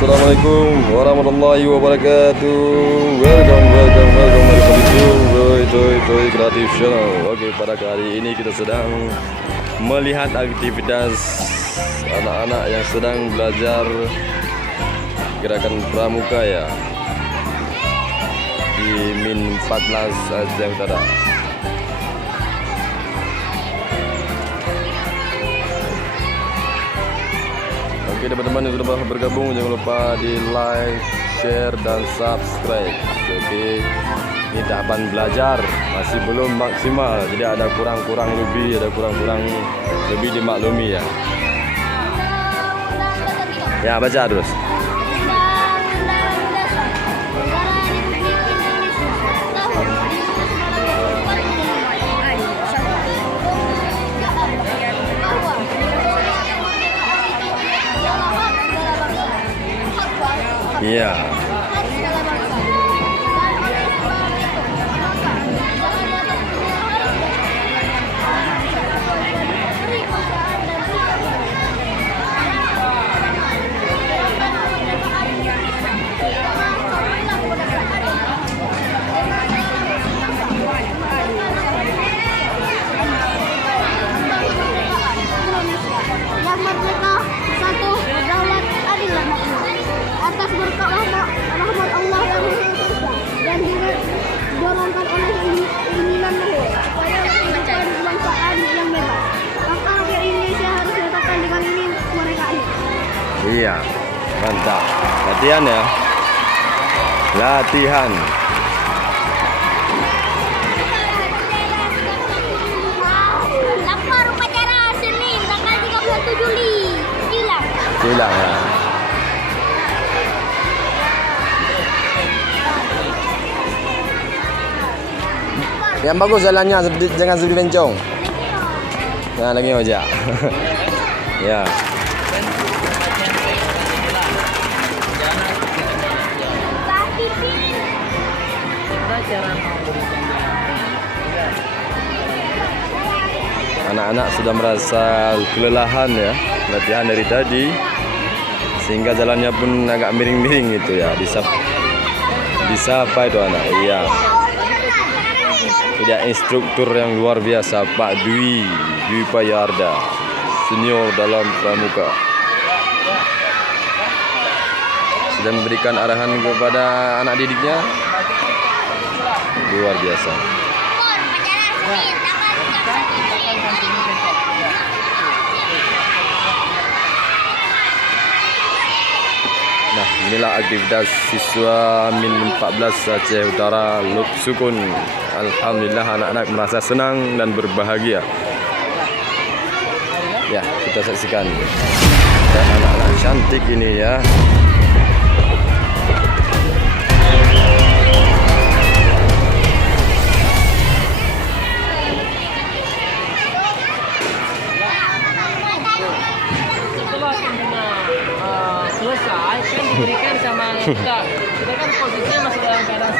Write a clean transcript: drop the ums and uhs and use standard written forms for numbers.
Assalamualaikum warahmatullahi wabarakatuh. Welcome to Toy Creative Channel. Oke, pada kali ini kita sedang melihat aktivitas anak-anak yang sedang belajar gerakan pramuka ya di Min 14 Aceh Utara. Oke teman-teman yang sudah bergabung, jangan lupa di like, share, dan subscribe. Oke, ini tahapan belajar masih belum maksimal, jadi ada kurang-kurang lebih dimaklumi ya. Ya, baca terus. Iya. Yang merdeka satu, berdaulat, adil dan makmur. Atas berkat rahmat Allah yang Maha Kuasa dan didorongkan oleh keinginan luhur supaya menciptakan kebangsaan yang bebas. Maka rakyat Indonesia harus ditetapkan dengan ini kemerdekaan. Iya, mantap. Latihan ya. Latihan. Lapor upacara Senin tanggal 31 Juli. Hilang ya. Yang bagus jalannya, jangan seperti bencong. Nah, lagi aja. Ya. Anak-anak sudah merasa kelelahan ya, latihan dari tadi, sehingga jalannya pun agak miring-miring gitu ya. Bisa apa itu anak? Iya. Tidak instruktur yang luar biasa, Pak Dwi Payarda, senior dalam pramuka, sedang memberikan arahan kepada anak didiknya. Luar biasa. Nah, inilah aktivitas siswa Min 14 Aceh Utara Luk Sukun. Alhamdulillah anak-anak merasa senang dan berbahagia. Ya, kita saksikan. Dan anak-anak cantik ini ya. Selesai kan diberikan sama kita kan posisinya masih dalam keadaan